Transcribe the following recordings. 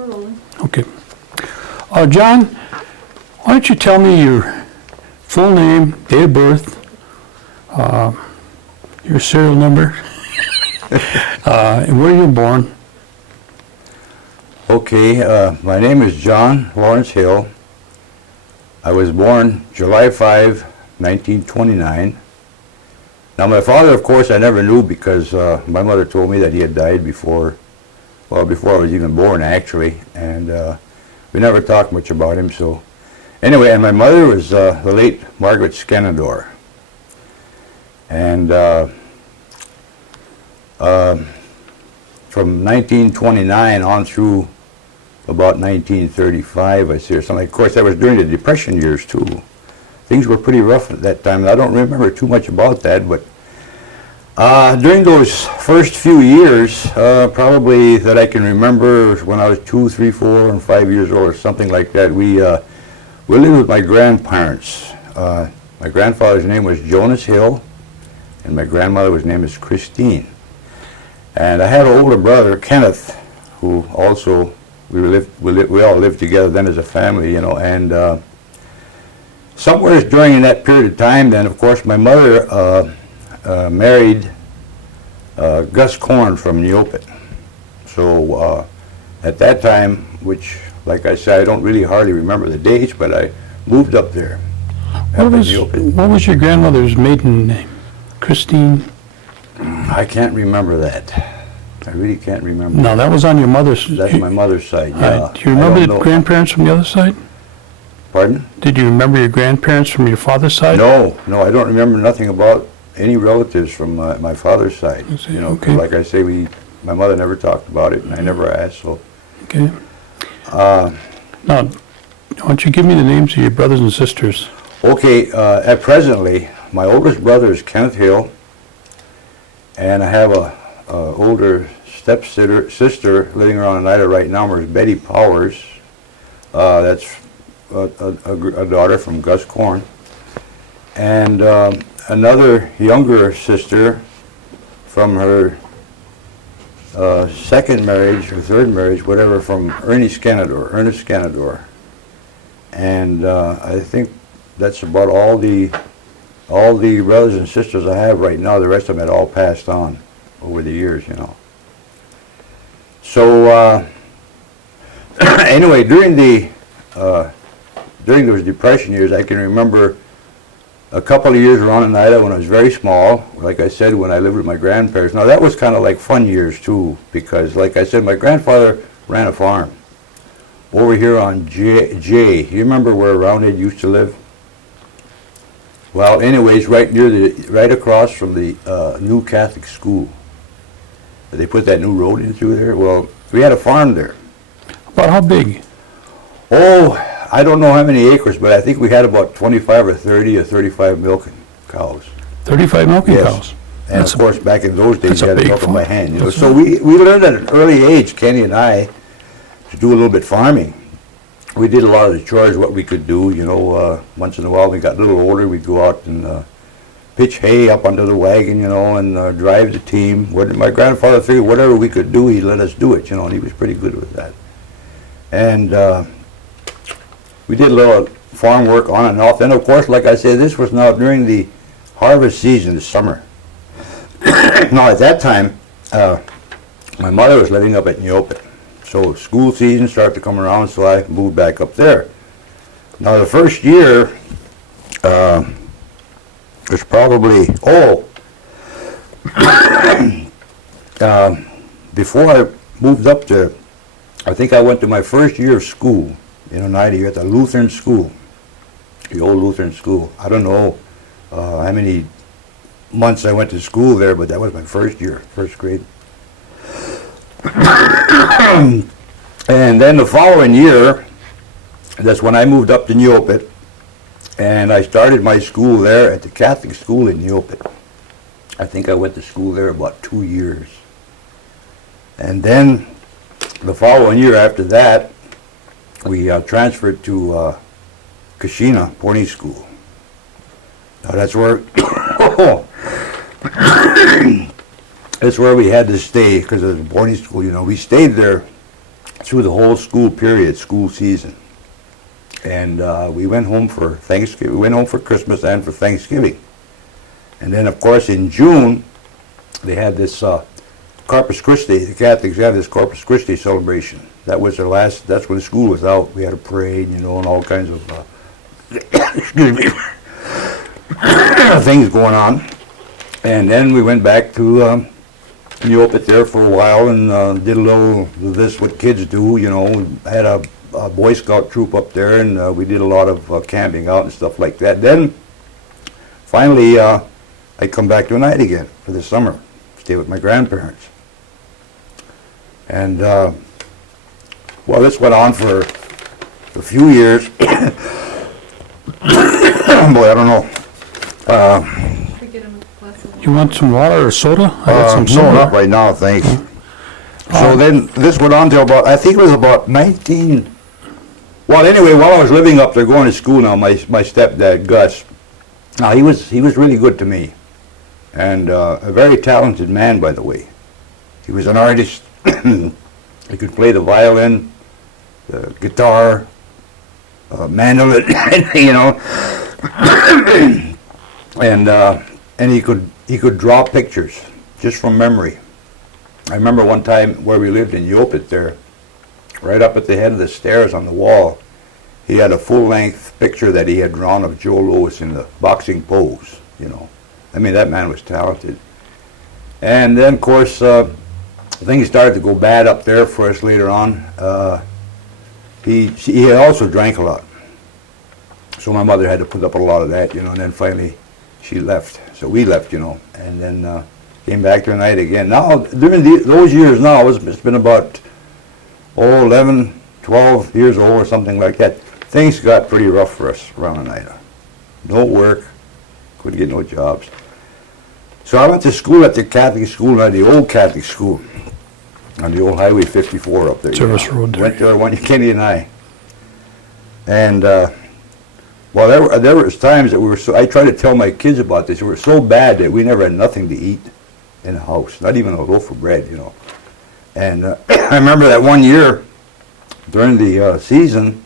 We're rolling. Okay. John, why don't you tell me your full name, date of birth, your serial number, and where you were born? Okay, my name is John Lawrence Hill. I was born July 5, 1929. Now my father, of course, I never knew because my mother told me that he had died before I was even born, actually, and we never talked much about him. So anyway, and my mother was the late Margaret Skenador. And from 1929 on through about 1935, I see, or something. Of course, that was during the Depression years, too. Things were pretty rough at that time. I don't remember too much about that, but during those first few years, probably that I can remember, when I was 2, 3, 4, and 5 years old, or something like that, we lived with my grandparents. My grandfather's name was Jonas Hill, and my grandmother's name is Christine. And I had an older brother, Kenneth, who also, we all lived together then as a family, you know, and somewhere during that period of time then, of course, my mother married Gus Korn from Neopet. So at that time, which, like I said, I don't really hardly remember the dates, but I moved up there. What was your grandmother's maiden name? Christine? I can't remember that. I really can't remember. No, that was on your mother's. That's my mother's side, yeah. Do you remember the grandparents from the other side? Pardon? Did you remember your grandparents from your father's side? No, I don't remember nothing about any relatives from my father's side. You know, 'cause okay. like I say, my mother never talked about it, and I never asked. So. Okay. Now, why don't you give me the names of your brothers and sisters? Okay. At presently, my oldest brother is Kenneth Hill, and I have a older sister living around Oneida right now. Her is Betty Powers. That's a daughter from Gus Korn, and another younger sister from her second marriage or third marriage, whatever, from Ernest Skenador. And I think that's about all the brothers and sisters I have right now. The rest of them had all passed on over the years, you know. So anyway, during those Depression years, I can remember a couple of years around in Oneida when I was very small, like I said, when I lived with my grandparents. Now that was kind of like fun years too, because like I said, my grandfather ran a farm over here on J. You remember where Roundhead used to live? Well, anyways, right across from the new Catholic school. They put that new road in through there. Well, we had a farm there. About how big? Oh, I don't know how many acres, but I think we had about 25 or 30 or 35 milking cows. 35 milking Yes. cows. And of course, back in those days, that's you a had to big milk them farm. by hand. You know? So we learned at an early age, Kenny and I, to do a little bit farming. We did a lot of the chores, what we could do. You know, once in a while, we got a little older, we'd go out and pitch hay up under the wagon, you know, and drive the team. My grandfather figured whatever we could do, he'd let us do it, you know, and he was pretty good with that. And we did a little farm work on and off. Then, of course, like I said, this was now during the harvest season, the summer. Now, at that time, my mother was living up at Neopet. So school season started to come around, so I moved back up there. Now, the first year was probably, before I moved up there, I think I went to my first year of school in Oneida at the Lutheran school, the old Lutheran school. I don't know how many months I went to school there, but that was my first year, first grade. And then the following year, that's when I moved up to Neopet, and I started my school there at the Catholic school in Neopet. I think I went to school there about 2 years. And then the following year after that, we transferred to Kashina Pony School. Now that's where that's where we had to stay because of the boarding school. You know, we stayed there through the whole school period, school season. And we went home for Thanksgiving. We went home for Christmas and for Thanksgiving. And then, of course, in June, they had this Corpus Christi. The Catholics had this Corpus Christi celebration. That was their last. That's when school was out. We had a parade, and all kinds of excuse me, things going on. And then we went back to Neopet there for a while and did a little of this, what kids do, had a Boy Scout troop up there, and we did a lot of camping out and stuff like that. Then, finally, I come back to Oneida again for the summer, stay with my grandparents. And, well, this went on for a few years. Boy, I don't know. You want some water or soda? I got some No, soda. not right now, thanks. So then this went on till about, I think it was about 19, well, anyway, while I was living up there going to school now, my stepdad, Gus, now he was really good to me. And a very talented man, by the way. He was an artist. He could play the violin, the guitar, mandolin, and he could draw pictures just from memory. I remember one time where we lived in Neopet there, right up at the head of the stairs on the wall, he had a full-length picture that he had drawn of Joe Louis in the boxing pose, I mean, that man was talented. And then, of course, things started to go bad up there for us later on. He had also drank a lot. So my mother had to put up with a lot of that, and then finally she left. So we left, and then came back to Oneida again. Now, during those years now, it's been about, 11, 12 years old or something like that. Things got pretty rough for us around Oneida. No work, couldn't get no jobs. So I went to school at the Catholic school, the old Catholic school, on the old Highway 54 up there. Service road there. Went there, one Kenny and I. And, well, there was times that we were so, I try to tell my kids about this, we were so bad that we never had nothing to eat in the house, not even a loaf of bread, And I remember that one year, during the season,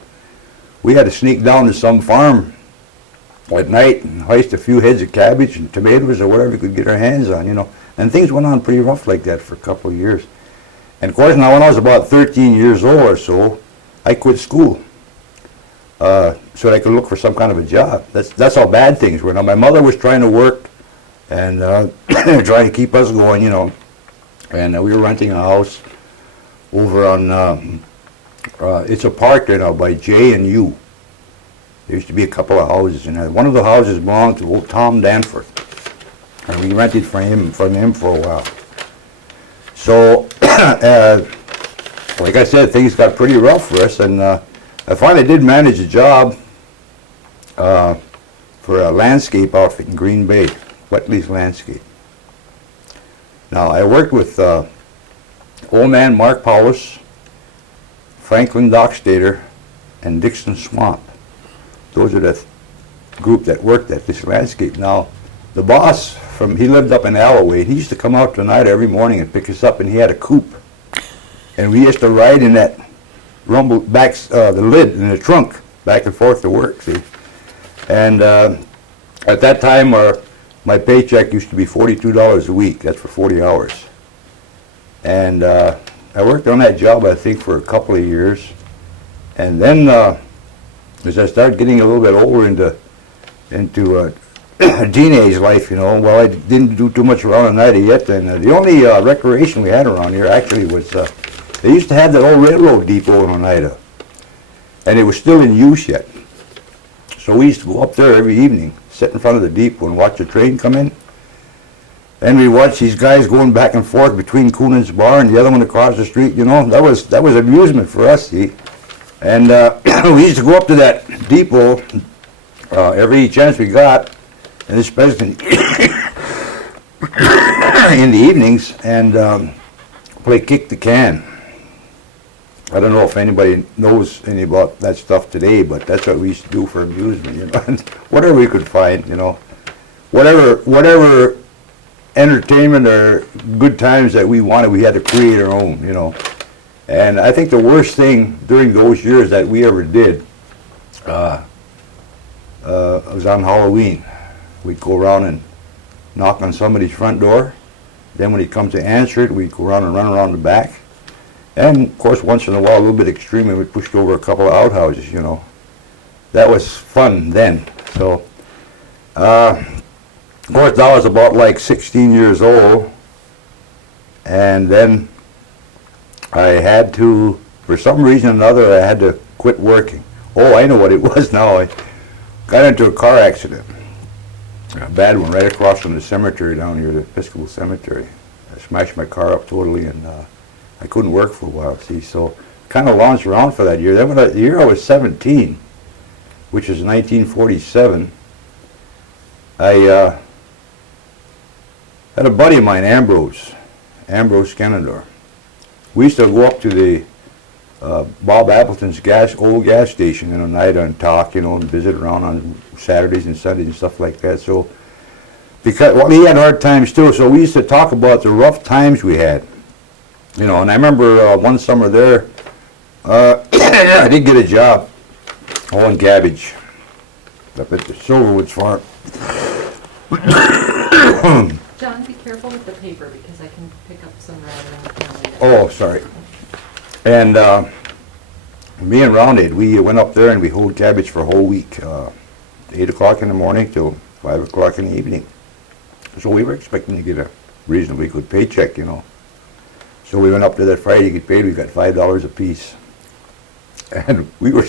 we had to sneak down to some farm at night and hoist a few heads of cabbage and tomatoes or whatever we could get our hands on, And things went on pretty rough like that for a couple of years. And of course, now when I was about 13 years old or so, I quit school. So that I could look for some kind of a job. That's how bad things were. Now my mother was trying to work and trying to keep us going, And we were renting a house over on, it's a park there now by J and U. There used to be a couple of houses, and one of the houses belonged to old Tom Danforth. And we rented from him for a while. So, like I said, things got pretty rough for us, and I finally did manage a job for a landscape outfit in Green Bay, Wet Lease Landscape. Now, I worked with old man Mark Paulus, Franklin Dockstader, and Dixon Swamp. Those are the group that worked at this landscape. Now, the boss, he lived up in Alloway. He used to come out to Oneida every morning and pick us up, and he had a coupe. And we used to ride in that rumble back, the lid in the trunk, back and forth to work, see. And at that time, my paycheck used to be $42 a week. That's for 40 hours. And I worked on that job, I think, for a couple of years. And then, as I started getting a little bit older into teenage life, well, I didn't do too much around Oneida yet. And the only recreation we had around here actually was, they used to have that old railroad depot in Oneida. And it was still in use yet. So we used to go up there every evening, sit in front of the depot and watch the train come in. And we watched these guys going back and forth between Coonan's bar and the other one across the street, That was amusement for us, see. And we used to go up to that depot every chance we got, and especially in the evenings, and play kick the can. I don't know if anybody knows any about that stuff today, but that's what we used to do for amusement, Whatever we could find, Whatever entertainment or good times that we wanted, we had to create our own, And I think the worst thing during those years that we ever did was on Halloween. We'd go around and knock on somebody's front door. Then when he comes to answer it, we'd go around and run around the back. And of course, once in a while, a little bit extreme, we pushed over a couple of outhouses, you know. That was fun then. So, of course, I was about like 16 years old. And then I had to, for some reason or another, I had to quit working. Oh, I know what it was now. I got into a car accident. A bad one, right across from the cemetery down here, the Episcopal Cemetery. I smashed my car up totally, and I couldn't work for a while, see. So kind of launched around for that year. Then when the year I was 17, which is 1947, I had a buddy of mine, Ambrose Scanador. We used to go up to the Bob Appleton's old gas station in a night and talk, you know, and visit around on Saturdays and Sundays and stuff like that. So, because, well, he had hard times too, so we used to talk about the rough times we had. You know, and I remember one summer there, I did get a job hauling cabbage up at the Silverwoods farm. John, be careful with the paper because I can pick up some random. Oh, sorry. And me and Roundhead, we went up there and we hauled cabbage for a whole week, 8 o'clock in the morning till 5 o'clock in the evening. So we were expecting to get a reasonably good paycheck, you know. So we went up there that Friday to get paid. We got $5 a piece. And we were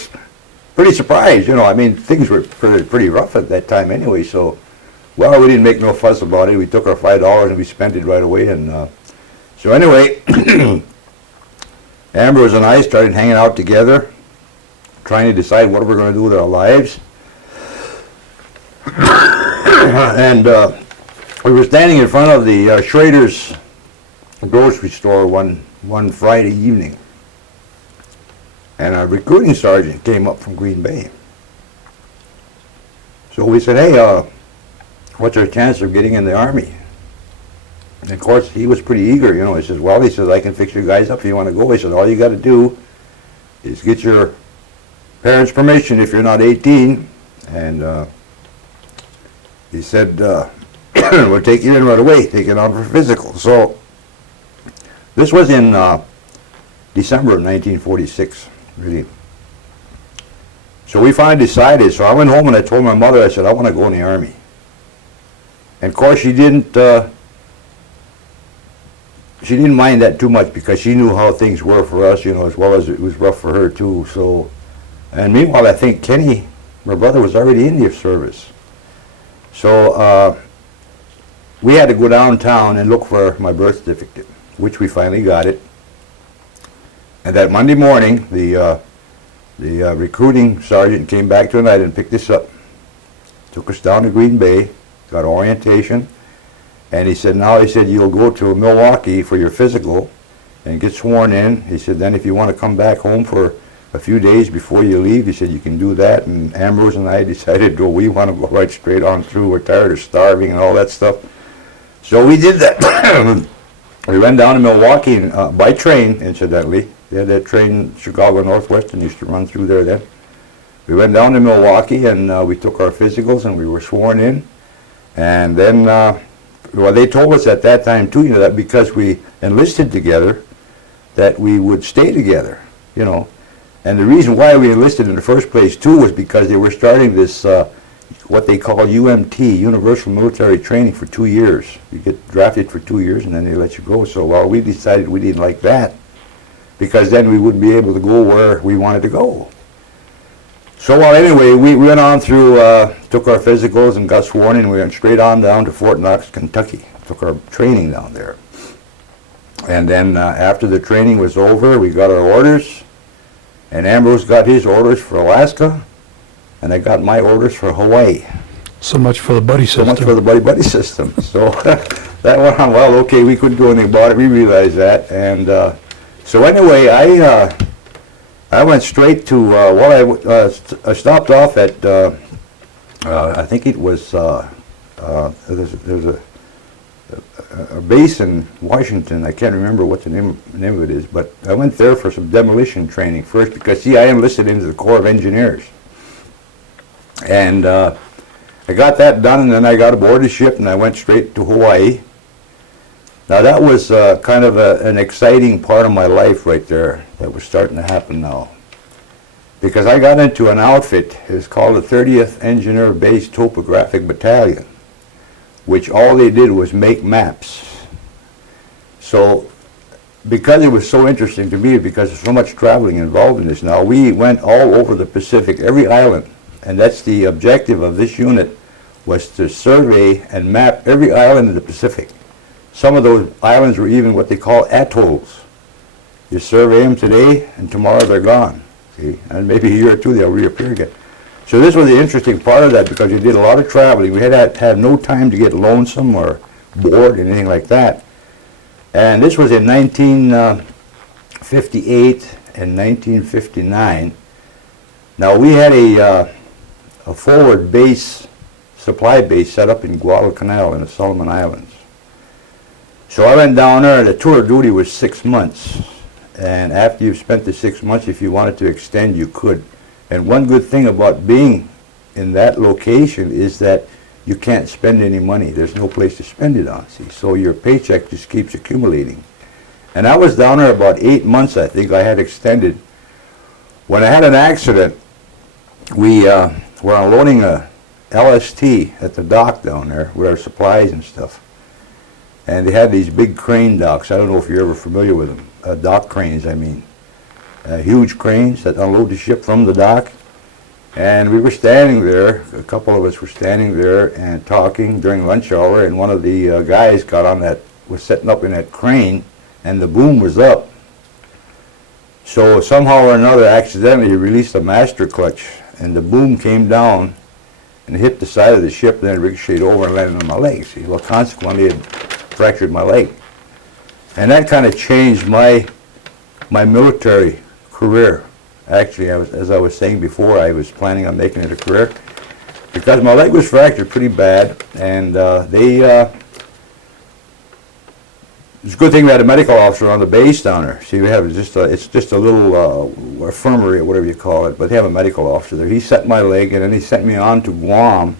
pretty surprised, you know. I mean, things were pretty rough at that time anyway, so, well, we didn't make no fuss about it. We took our $5 and we spent it right away. And so anyway, Ambrose and I started hanging out together, trying to decide what we're going to do with our lives. And we were standing in front of the Schrader's grocery store one Friday evening, and a recruiting sergeant came up from Green Bay. So we said, hey, what's our chance of getting in the Army? And of course, he was pretty eager, you know. He says, well, I can fix you guys up if you want to go. He said, all you got to do is get your parents' permission if you're not 18. And he said, we'll take you in right away, take it on for physical. So this was in December of 1946, really. So we finally decided. So I went home and I told my mother, I said, I want to go in the Army. And of course, she didn't mind that too much because she knew how things were for us, you know, as well as it was rough for her too. So, and meanwhile, I think Kenny, my brother, was already in the service. So we had to go downtown and look for my birth certificate, which we finally got it. And that Monday morning, the recruiting sergeant came back to the night and picked us up, took us down to Green Bay, got orientation. And he said, you'll go to Milwaukee for your physical and get sworn in. He said, then if you want to come back home for a few days before you leave, he said, you can do that. And Ambrose and I decided, we want to go right straight on through. We're tired of starving and all that stuff. So we did that. We went down to Milwaukee by train, incidentally. They had that train, Chicago Northwestern used to run through there then. We went down to Milwaukee and we took our physicals and we were sworn in. And then well, they told us at that time too, you know, that because we enlisted together, that we would stay together, you know. And the reason why we enlisted in the first place too was because they were starting this, what they call UMT, Universal Military Training, for 2 years. You get drafted for 2 years and then they let you go. So, well, we decided we didn't like that because then we wouldn't be able to go where we wanted to go. So, well, anyway, we went on through, took our physicals and got sworn in. We went straight on down to Fort Knox, Kentucky. Took our training down there. And then after the training was over, we got our orders. And Ambrose got his orders for Alaska. And I got my orders for Hawaii. So much for the buddy system. So much for the buddy system. So that went on well. Okay, we couldn't do anything about it. We realized that. And so anyway, I went straight to, I stopped off at, I think it was, there's a a base in Washington. I can't remember what the name of it is, but I went there for some demolition training first because, see, I enlisted into the Corps of Engineers. And I got that done, and then I got aboard the ship, and I went straight to Hawaii. Now, that was kind of an exciting part of my life right there that was starting to happen now. Because I got into an outfit, it's called the 30th Engineer Base Topographic Battalion, which all they did was make maps. So, because it was so interesting to me, because there's so much traveling involved in this now, we went all over the Pacific, every island, and that's the objective of this unit, was to survey and map every island in the Pacific. Some of those islands were even what they call atolls. You survey them today, and tomorrow they're gone. See? And maybe a year or two they'll reappear again. So this was the interesting part of that, because we did a lot of traveling. We had no time to get lonesome or bored, anything like that. And this was in 1958 and 1959. Now we had a forward base, supply base set up in Guadalcanal in the Solomon Islands. So I went down there, and the tour of duty was 6 months. And after you've spent the 6 months, if you wanted to extend, you could. And one good thing about being in that location is that you can't spend any money. There's no place to spend it on, see. So your paycheck just keeps accumulating. And I was down there about 8 months, I think I had extended. When I had an accident, we were unloading a LST at the dock down there with our supplies and stuff. And they had these big crane docks. I don't know if you're ever familiar with them. Dock cranes, I mean. Huge cranes that unload the ship from the dock. And we were standing there, a couple of us were standing there and talking during lunch hour, and one of the guys got on that, was setting up in that crane, and the boom was up. So somehow or another, accidentally, he released the master clutch, and the boom came down and hit the side of the ship, and then ricocheted over and landed on my leg. See, well, consequently, it fractured my leg. And that kind of changed my military career. Actually, as I was saying before, I was planning on making it a career because my leg was fractured pretty bad, and it's a good thing we had a medical officer on the base down there. See, we have it's just a little infirmary or whatever you call it, but they have a medical officer there. He set my leg, and then he sent me on to Guam,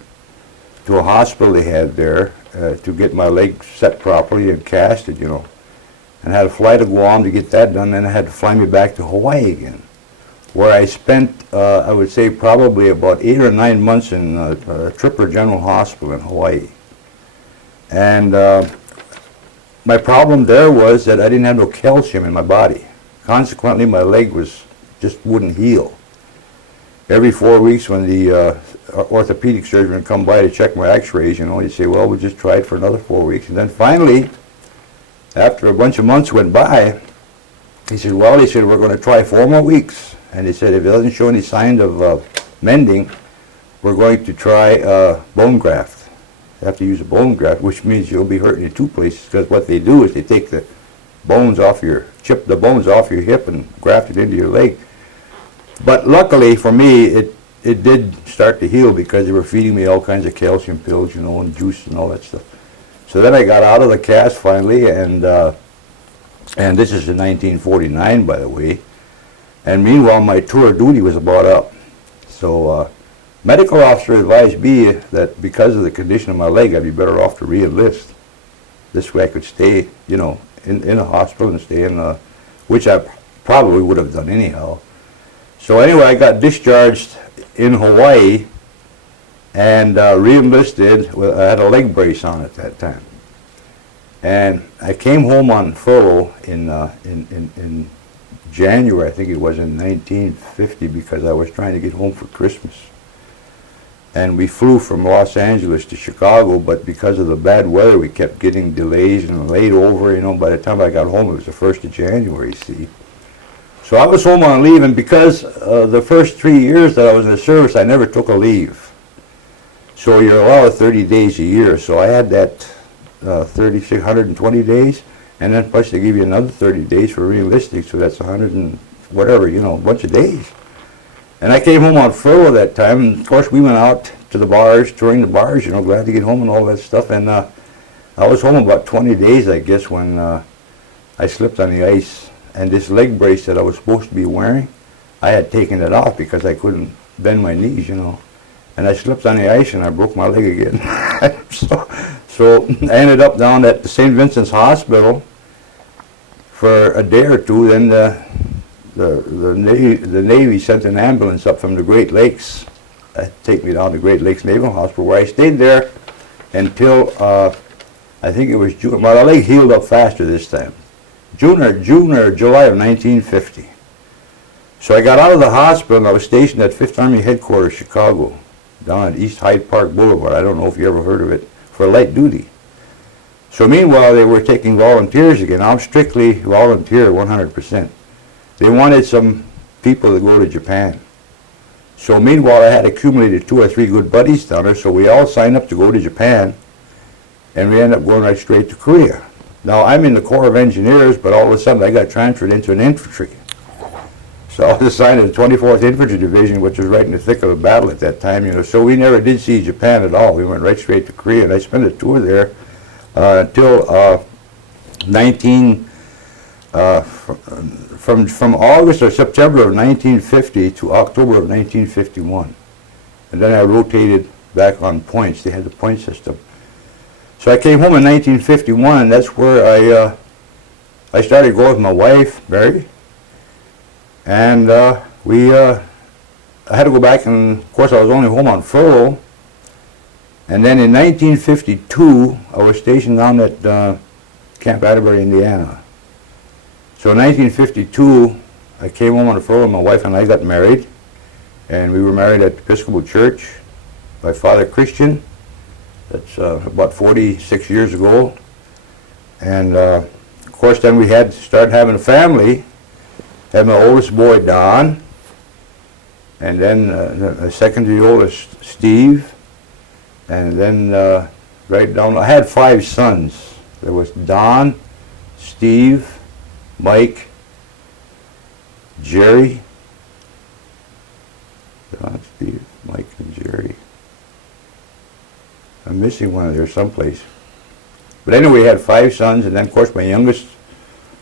to a hospital they had there, to get my leg set properly and casted, you know. And I had to fly to Guam to get that done, then I had to fly me back to Hawaii again, where I spent, I would say, probably about 8 or 9 months in Tripper General Hospital in Hawaii. And my problem there was that I didn't have no calcium in my body. Consequently, my leg just wouldn't heal. Every 4 weeks when the orthopedic surgeon would come by to check my x-rays, you know, he'd say, well, we'll just try it for another 4 weeks. And then finally, after a bunch of months went by, he said, well, he said, we're going to try 4 more weeks. And he said, if it doesn't show any sign of mending, we're going to try bone graft. You have to use a bone graft, which means you'll be hurting in 2 places, because what they do is they take the bones off chip the bones off your hip and graft it into your leg. But luckily for me, it did start to heal because they were feeding me all kinds of calcium pills, you know, and juice and all that stuff. So then I got out of the cast finally, and this is in 1949, by the way. And meanwhile, my tour of duty was about up. So medical officer advised me that because of the condition of my leg, I'd be better off to re-enlist. This way I could stay, you know, in a hospital and stay in which I probably would have done anyhow. So anyway, I got discharged in Hawaii and re-enlisted. I had a leg brace on at that time. And I came home on furlough in January, I think it was, in 1950, because I was trying to get home for Christmas. And we flew from Los Angeles to Chicago, but because of the bad weather, we kept getting delays and laid over, you know. By the time I got home, it was the 1st of January, see. So I was home on leave, and because the first 3 years that I was in the service, I never took a leave. So you're allowed 30 days a year. So I had that 120 days, and then plus they give you another 30 days for re-enlisting, so that's 100 and whatever, you know, a bunch of days. And I came home on furlough that time, and of course we went out to the bars, touring the bars, you know, glad to get home and all that stuff. And I was home about 20 days, I guess, when I slipped on the ice, and this leg brace that I was supposed to be wearing, I had taken it off because I couldn't bend my knees, you know. And I slipped on the ice and I broke my leg again. so I ended up down at the St. Vincent's Hospital for a day or two. Then the Navy sent an ambulance up from the Great Lakes to take me down to Great Lakes Naval Hospital, where I stayed there until I think it was June. My leg healed up faster this time. June or July of 1950. So I got out of the hospital and I was stationed at 5th Army Headquarters, Chicago, down at East Hyde Park Boulevard. I don't know if you ever heard of it, for light duty. So meanwhile, they were taking volunteers again. I'm strictly volunteer, 100%. They wanted some people to go to Japan. So meanwhile, I had accumulated 2 or 3 good buddies down there, so we all signed up to go to Japan, and we ended up going right straight to Korea. Now, I'm in the Corps of Engineers, but all of a sudden I got transferred into an infantry. So I was assigned to the 24th Infantry Division, which was right in the thick of the battle at that time, you know. So we never did see Japan at all. We went right straight to Korea, and I spent a tour there until from August or September of 1950 to October of 1951. And then I rotated back on points. They had the point system. So I came home in 1951, and that's where I started going with my wife, Mary. And I had to go back, and of course I was only home on furlough. And then in 1952, I was stationed down at Camp Atterbury, Indiana. So in 1952, I came home on furlough, and my wife and I got married. And we were married at the Episcopal Church by Father Christian. That's about 46 years ago. And of course then we had started having a family. Had my oldest boy, Don, and then the second to the oldest, Steve, and then right down, I had 5 sons. There was Don, Steve, Mike, Jerry, Don, Steve, Mike, and Jerry. I'm missing one there someplace. But anyway, we had 5 sons, and then of course my youngest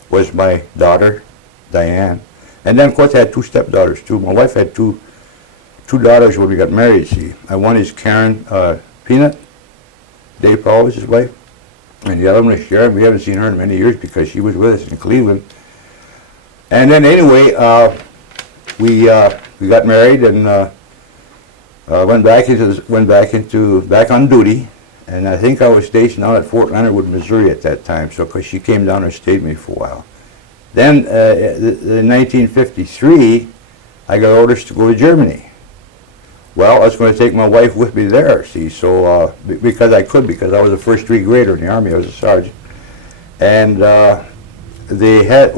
was my daughter, Diane. And then of course I had 2 stepdaughters too. My wife had two daughters when we got married, see. One is Karen Peanut, Dave Paul was his wife, and the other one is Sharon. We haven't seen her in many years because she was with us in Cleveland. And then anyway, we got married and went back on duty. And I think I was stationed out at Fort Leonard Wood, Missouri at that time. So because she came down and stayed with me for a while. Then in 1953, I got orders to go to Germany. Well, I was going to take my wife with me there, see, so because I could, because I was a first 3 grader in the Army, I was a sergeant. And they had,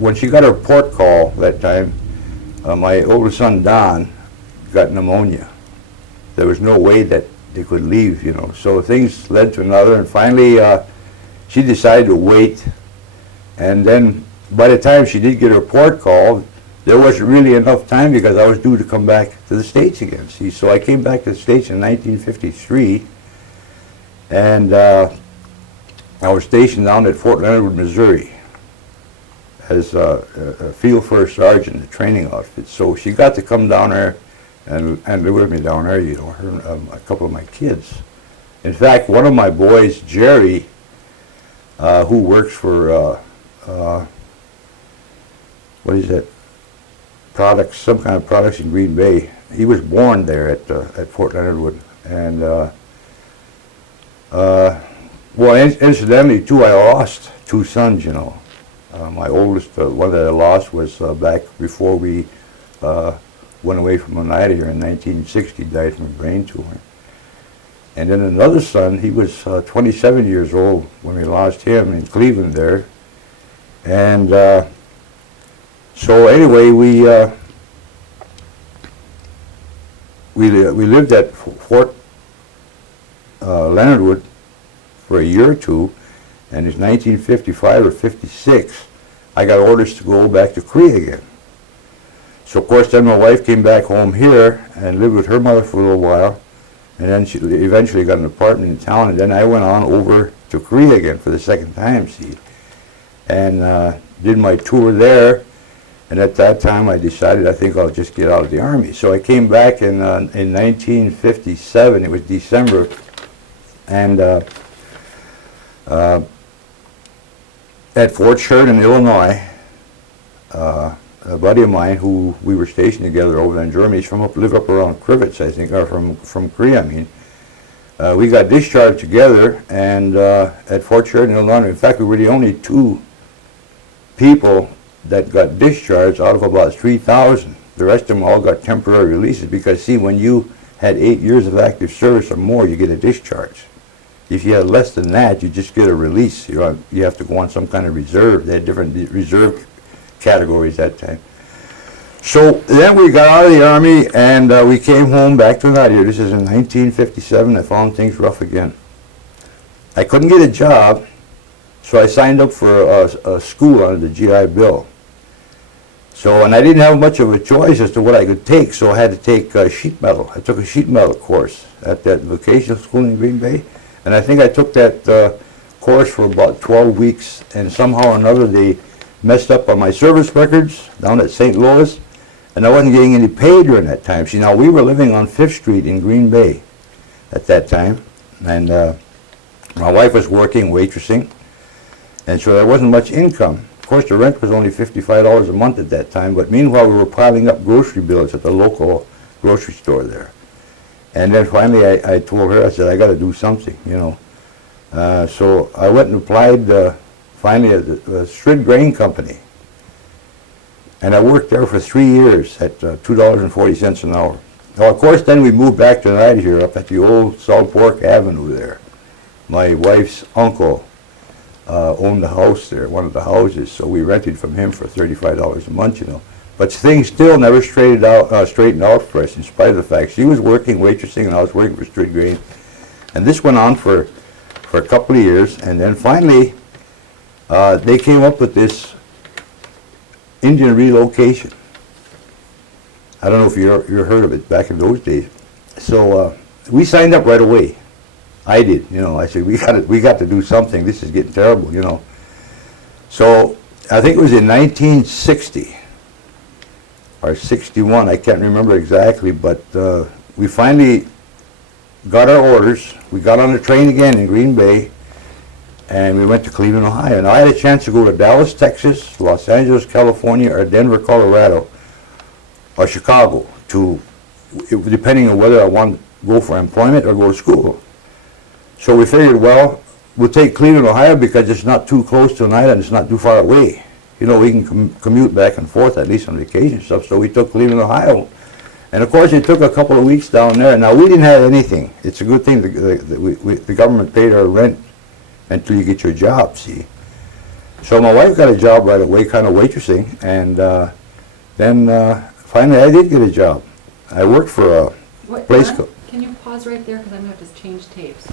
when she got her port call that time, my oldest son, Don, got pneumonia. There was no way that they could leave, you know, so things led to another, and finally she decided to wait. And then by the time she did get her port call, there wasn't really enough time because I was due to come back to the States again, see. So I came back to the States in 1953, and I was stationed down at Fort Leonard Wood, Missouri as a field first sergeant, a training outfit. So she got to come down there and live with me down there, you know, her, a couple of my kids. In fact, one of my boys, Jerry, who works for what is that? Products, some kind of products in Green Bay. He was born there at Fort Leonard Wood, and well, incidentally too, I lost 2 sons. You know, my oldest one that I lost was back before we went away from Oneida here in 1960. Died from a brain tumor. And then another son, he was 27 years old when we lost him in Cleveland there. And so anyway, we lived at Fort Leonard Wood for a year or two, and in 1955 or 56, I got orders to go back to Korea again. So of course then my wife came back home here and lived with her mother for a little while, and then she eventually got an apartment in town, and then I went on over to Korea again for the second time, see. And did my tour there. And at that time, I decided I think I'll just get out of the Army. So I came back in 1957. It was December. And at Fort Sheridan, Illinois, a buddy of mine who we were stationed together over there in Germany, he's live up around Krivitz, I think, or from Korea, I mean. We got discharged together and at Fort Sheridan, Illinois. In fact, we were the only two people that got discharged out of about 3,000. The rest of them all got temporary releases because, see, when you had 8 years of active service or more, you get a discharge. If you had less than that, you just get a release. You have to go on some kind of reserve. They had different reserve categories that time. So then we got out of the Army and we came home back to Nadia. This is in 1957. I found things rough again. I couldn't get a job, so I signed up for a school under the GI Bill. So, and I didn't have much of a choice as to what I could take, so I had to take sheet metal. I took a sheet metal course at that vocational school in Green Bay, and I think I took that course for about 12 weeks, and somehow or another they messed up on my service records down at St. Louis, and I wasn't getting any pay during that time. See, now we were living on 5th Street in Green Bay at that time, and my wife was working waitressing, and so there wasn't much income. Of course, the rent was only $55 a month at that time, but meanwhile we were piling up grocery bills at the local grocery store there. And then finally I told her, I said, I got to do something, you know. So I went and applied finally at the Strid Grain Company. And I worked there for 3 years at $2.40 an hour. Now, of course, then we moved back to Night here up at the old Salt Pork Avenue there. My wife's uncle owned the house there, one of the houses, so we rented from him for $35 a month, you know. But things still never straightened out for us, in spite of the fact she was working waitressing and I was working for Strid Grain. And this went on for a couple of years, and then finally they came up with this Indian relocation. I don't know if you heard of it back in those days. So we signed up right away. I did, you know. I said, we got to do something. This is getting terrible, you know. So I think it was in 1960 or 61. I can't remember exactly, but we finally got our orders. We got on the train again in Green Bay, and we went to Cleveland, Ohio. Now I had a chance to go to Dallas, Texas, Los Angeles, California, or Denver, Colorado, or Chicago, depending on whether I want to go for employment or go to school. So we figured, well, we'll take Cleveland, Ohio because it's not too close to an island, it's not too far away. You know, we can commute back and forth, at least on vacation and stuff. So we took Cleveland, Ohio. And of course, it took a couple of weeks down there. Now, we didn't have anything. It's a good thing the government paid our rent until you get your job, see. So my wife got a job right away, kind of waitressing, and then finally I did get a job. I worked for a place called... Can you pause right there, because I'm going to have to change tapes.